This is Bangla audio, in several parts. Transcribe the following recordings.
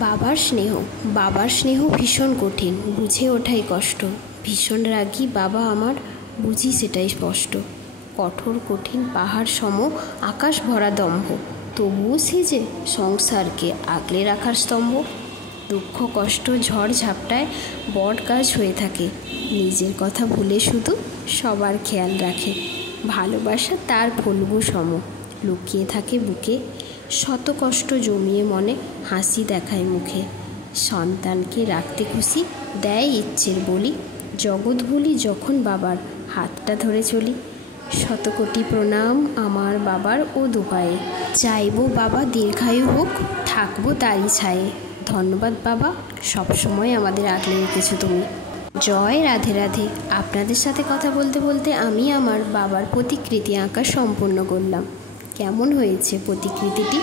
বাবার স্নেহ ভীষণ কঠিন, বুঝে ওঠাই কষ্ট। ভীষণ রাগী বাবা আমার, বুঝি সেটাই স্পষ্ট। কঠোর কঠিন পাহাড় সম, আকাশ ভরা দম্ভ, তবুও সে যে সংসারকে আগলে রাখার স্তম্ভ। দুঃখ কষ্ট ঝড় ঝাপটায় বট গাছ হয়ে থাকে, নিজের কথা ভুলে শুধু সবার খেয়াল রাখে। ভালোবাসা তার ফলগু সম, লুকিয়ে থাকে বুকে, শত কষ্ট জমিয়ে মনে হাসি দেখায় মুখে। সন্তানকে রাখতে খুশি দেয় ইচ্ছের বলি, জগৎ বলি যখন বাবার হাতটা ধরে চলি। শত কোটি প্রণাম আমার বাবার ও দুপায়ে, চাইবো বাবা দীর্ঘায়ু হোক, থাকবো তারই ছায়ে। ধন্যবাদ বাবা, সবসময় আমাদের আগলে রেখেছো তুমি। জয় রাধে রাধে। আপনাদের সাথে কথা বলতে বলতে আমি আমার বাবার প্রতিকৃতি আঁকা সম্পূর্ণ করলাম। কেমন হয়েছে প্রতিকৃতিটি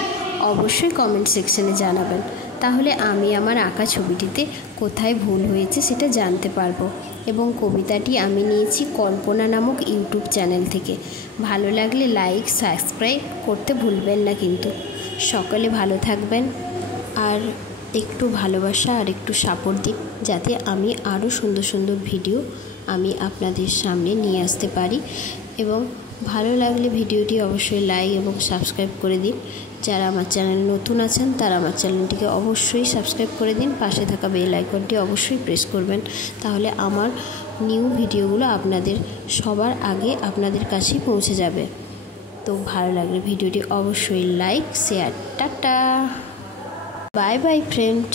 অবশ্যই কমেন্ট সেকশনে জানাবেন, তাহলে আমি আমার আঁকা ছবিটিতে কোথায় ভুল হয়েছে সেটা জানতে পারবো। এবং কবিতাটি আমি নিয়েছি কল্পনা নামক ইউটিউব চ্যানেল থেকে। ভালো লাগলে লাইক সাবস্ক্রাইব করতে ভুলবেন না কিন্তু। সকলে ভালো থাকবেন, আর একটু ভালোবাসা আর একটু সাপোর্ট দিন, যাতে আমি আরও সুন্দর সুন্দর ভিডিও আমি আপনাদের সামনে নিয়ে আসতে পারি। এবং ভালো লাগলে ভিডিওটি অবশ্যই লাইক এবং সাবস্ক্রাইব করে দিন। যারা আমার চ্যানেলে নতুন আছেন তারা আমার চ্যানেলটিকে অবশ্যই সাবস্ক্রাইব করে দিন, পাশে থাকা বেল আইকনটি অবশ্যই প্রেস করবেন, তাহলে আমার নিউ ভিডিওগুলো আপনাদের সবার আগে আপনাদের কাছেই পৌঁছে যাবে। তো ভালো লাগলে ভিডিওটি অবশ্যই like share, tata, bye bye friend.